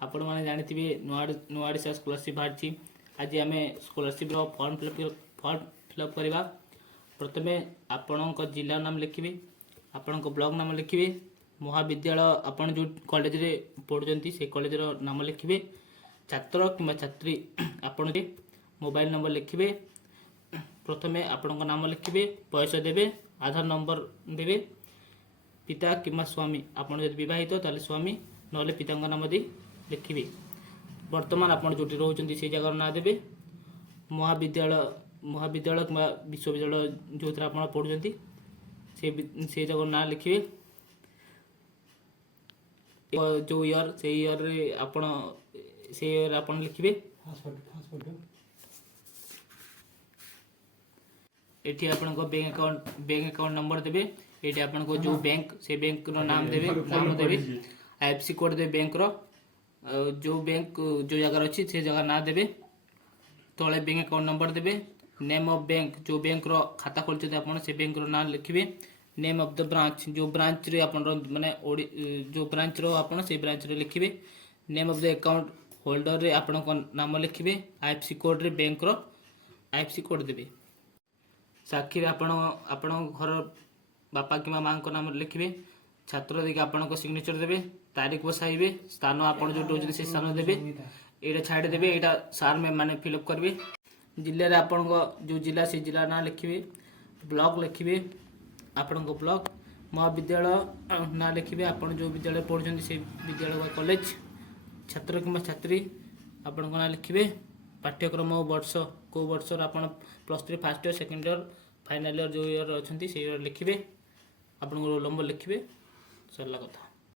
आपण मैंने जानी नुआड़ीसा स्कॉलरशिप बाहरी। आज आम स्कॉलरशिप फॉर्म फिलअप करवा। प्रथमे आपण जिला नाम लिखिए, आपण ब्लॉक नाम लिखिए, महाविद्यालय आपण जो कॉलेज रे पढ़ुचंती से कॉलेज रो नाम लिखिए, छात्र कि छात्री आपण मोबाइल नंबर लिखिए। प्रथमे आपण नाम लिखिए, बयस देवे, आधार नंबर देवे, पिता कि स्वामी आपण जब विवाहित ताले स्वामी नले पिता नाम दे लिखिए। वर्तमान आप जो रोचे से जगार ना देवे, महाविद्यालय कि विश्वविद्यालय जो थे आप पढ़ुं से जगह ना लिखिए। जो ईयर से ईयर आपण से ईयर आप लिखिए। एठी आपण बैंक अकाउंट नंबर देवे। ये आपण जो बैंक से बैंक रो नाम देवे, आईएफएससी कोड देवे बैंक रो, जो बैंक जो जगह अच्छी से जगह ना देवे। तले बैंक अकाउंट नंबर देवे, नेम ऑफ बैंक जो बैंक रो खाता खोलते आपण से बैंक रो नाम लिखिए, नेम ऑफ द ब्रांच जो ब्रांच रे आपण माने जो ब्रांच रो आपण से ब्रांच रे लिखिए, name of the account holder रे आपण को नाम लिखिए, आईएफएससी कोड रे बैंक रो आईएफएससी कोड देवे। साक्षी आपण घर बापा कि माँ को नाम लिखिए, छात्र देखिए आपण सिग्नेचर देवे, तारीख बसाइबे, स्थान आपण जो रोज से स्थान देवे, ये छाड़ देवे, यहाँ सार में माने फिलअप करेंगे। जिले आपण जो जिला से जिला ना लिखिए, ब्लॉक लिखिए आपण ब्लॉक, महाविद्यालय ना लिखिए आपण जो विद्यालय पढ़ुं से विद्यालय कॉलेज, छात्र कि छात्री आपण ना लिखिए, पाठ्यक्रम वर्ष को वर्ष आपण +3 first year second year final year जो ईयर अच्छा से ईयर लिखिए, आपण रोल नंबर लिखिए, सरला कथा।